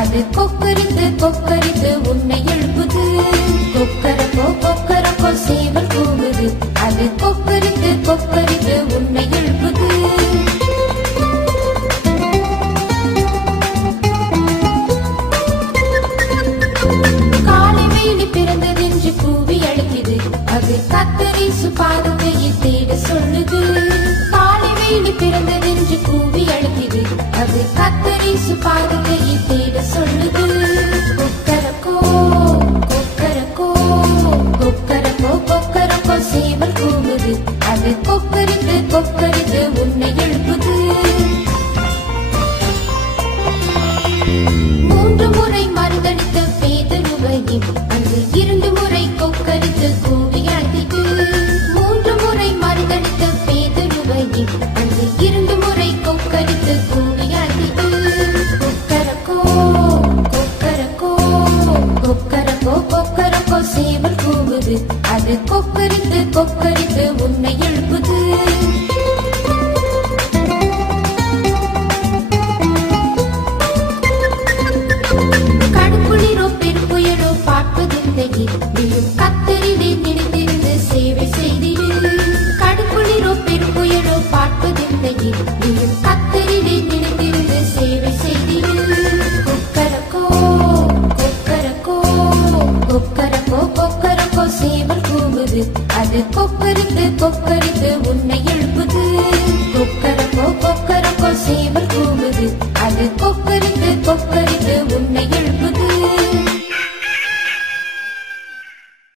அது கொக்கரித்து கொக்கரித்து உன்னை எழுப்புது. கொக்கரக்கோ கொக்கரக்கோ சேவல் கூவுது. அது கொக்கரித்து கொக்கரித்து உன்னை எழுப்புது. காலை வேலி பிறந்ததென்று கூவி அழைக்குது. அது கத்தரிசு பாதுகையை தேட சொல்லுது. காலை வேலி பிறந்ததென்று கூவி அழைக்குது. அது கத்தரிசு பாதுகையை தேட சொல்லுது. கொக்கரக்கோ கொக்கரக்கோ கொக்கரக்கோ கொக்கரக்கோ சேவல் கூவுது. அது கொக்கரித்து கொக்கரித்து உன்னை எழுப்புது. 3 முறை மருந்தடித்த பேதுருவையும் அங்கு 2 முறை கொக்கரித்து கூவி அழைத்தது. 3 முறை மருந்தடித்த பேதுருவையும் அங்கு 2 முறை கொக்கரித்து கூவி அழைத்தது. கொக்கரக்கோ கொக்கரக்கோ கொக்கரக்கோ கொக்கரக்கோ சேவல் கூவுது. அது கொக்கரித்து கொக்கரித்து உன்னை எழுப்புது. கடுங்குளிரோ பெரும்புயலோ பார்ப்பதில்லை. நீயும் கத்தரிலே நினைத்திருந்து சேவை செய்திரு. கடுங்குளிரோ பெரும்புயலோ பார்ப்பதில்லை. நீயும் கத்தரிலே நினைத்திருந்து சேவை செய்திரு. கொக்கரக்கோ கொக்கரக்கோ கொக்கரக்கோ கொக்கரக்கோ சேவல் கூவுது. அது கொக்கரித்து கொக்கரித்து உன்னை எழுப்புது. கொக்கரக்கோ கொக்கரக்கோ சேவல் கூவுது. அது கொக்கரித்து கொக்கரித்து உன்னை எழுப்புது.